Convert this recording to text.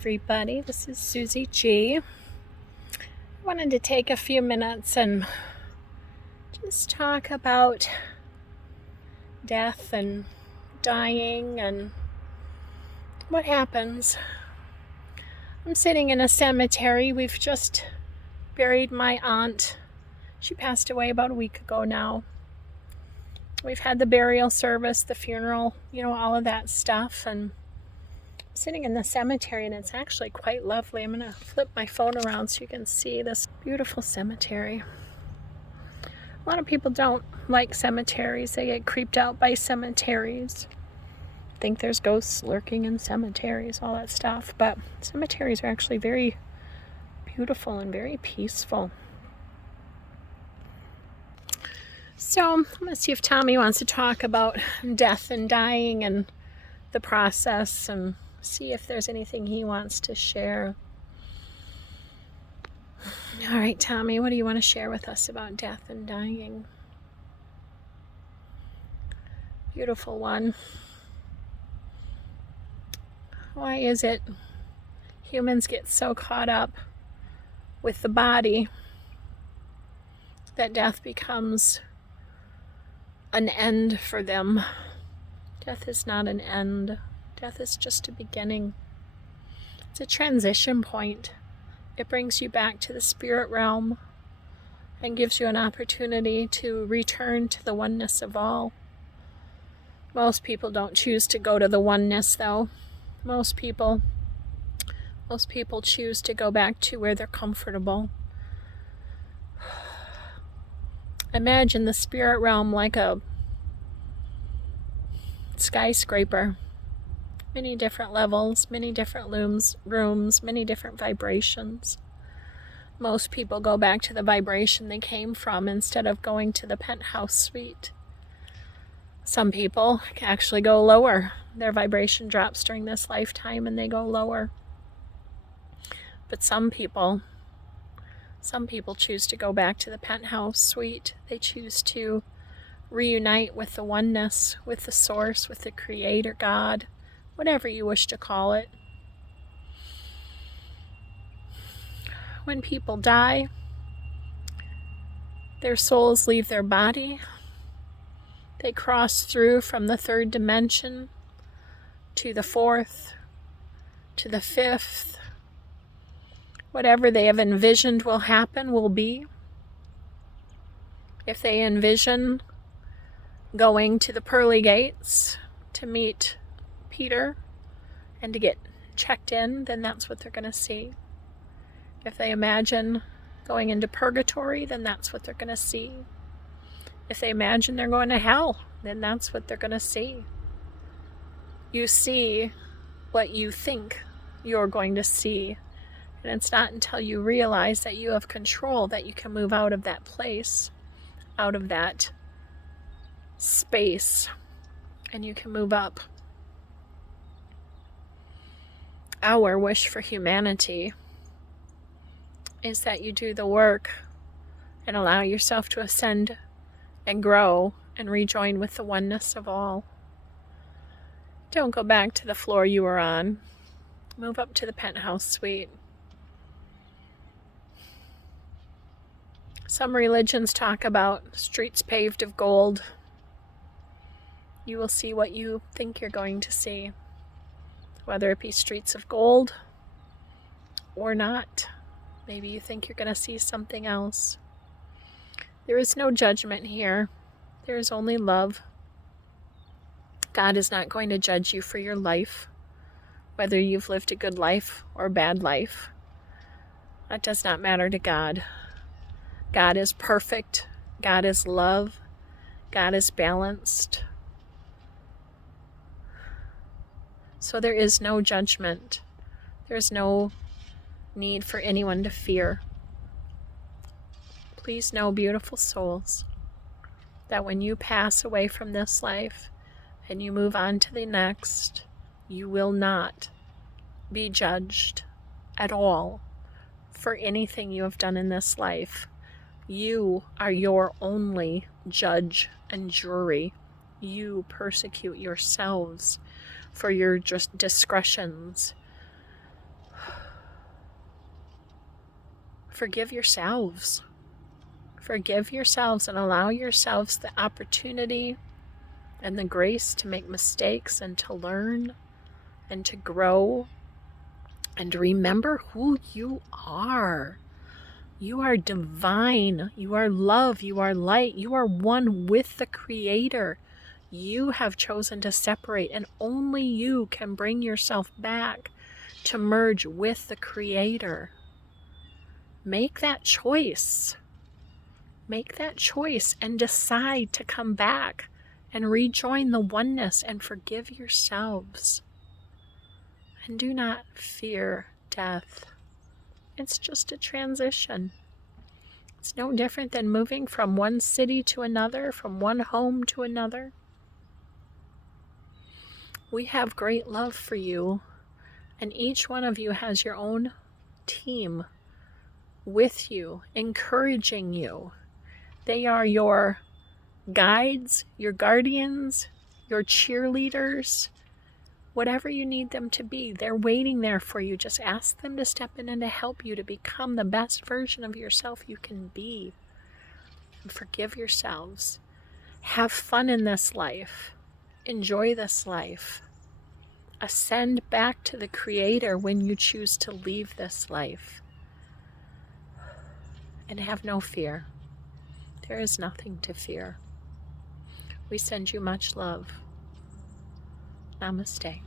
everybody. This is Susie G. I wanted to take a few minutes and just talk about death and dying and what happens. I'm sitting in a cemetery. We've just buried my aunt. She passed away about a week ago now. We've had the burial service, the funeral, all of that stuff, and I'm sitting in the cemetery, and it's actually quite lovely. I'm going to flip my phone around so you can see this beautiful cemetery. A lot of people don't like cemeteries. They get creeped out by cemeteries. Think there's ghosts lurking in cemeteries, all that stuff. But cemeteries are actually very beautiful and very peaceful. So I'm going to see if Tommy wants to talk about death and dying and the process and see if there's anything he wants to share. All right, Tommy, what do you want to share with us about death and dying? Beautiful one. Why is it humans get so caught up with the body that death becomes an end for them? Death is not an end. Death is just a beginning. It's a transition point. It brings you back to the spirit realm and gives you an opportunity to return to the oneness of all. Most people don't choose to go to the oneness, though. Most people choose to go back to where they're comfortable. Imagine the spirit realm like a skyscraper. Many different levels, many different rooms, many different vibrations. Most people go back to the vibration they came from instead of going to the penthouse suite. Some people actually go lower. Their vibration drops during this lifetime and they go lower. But some people choose to go back to the penthouse suite. They choose to reunite with the oneness, with the source, with the creator, God, whatever you wish to call it. When people die, their souls leave their body. They cross through from the third dimension to the fourth, to the fifth. Whatever they have envisioned will happen will be. If they envision going to the pearly gates to meet Peter and to get checked in, then that's what they're going to see. If they imagine going into purgatory, then that's what they're going to see. If they imagine they're going to hell, then that's what they're going to see. You see what you think you're going to see. And it's not until you realize that you have control that you can move out of that place, out of that space, and you can move up. Our wish for humanity is that you do the work and allow yourself to ascend and grow and rejoin with the oneness of all. Don't go back to the floor you were on. Move up to the penthouse suite. Some religions talk about streets paved of gold. You will see what you think you're going to see, whether it be streets of gold or not. Maybe you think you're going to see something else. There is no judgment here. There is only love. God is not going to judge you for your life, whether you've lived a good life or a bad life. That does not matter to God. God is perfect. God is love. God is balanced. So there is no judgment. There's no need for anyone to fear. Please know, beautiful souls, that when you pass away from this life and you move on to the next, you will not be judged at all for anything you have done in this life. You are your only judge and jury. You persecute yourselves for your just discretions. forgive yourselves. Forgive yourselves and allow yourselves the opportunity and the grace to make mistakes and to learn and to grow. And remember who you are. You are divine. You are love. You are light. You are one with the Creator. You have chosen to separate, and only you can bring yourself back to merge with the Creator. Make that choice. Make that choice and decide to come back and rejoin the oneness and forgive yourselves. And do not fear death. It's just a transition. It's no different than moving from one city to another, from one home to another. We have great love for you, and each one of you has your own team with you, encouraging you. They are your guides, your guardians, your cheerleaders, whatever you need them to be. They're waiting there for you. Just ask them to step in and to help you to become the best version of yourself you can be. And forgive yourselves. Have fun in this life. Enjoy this life. Ascend back to the Creator when you choose to leave this life. And have no fear. There is nothing to fear. We send you much love. Namaste.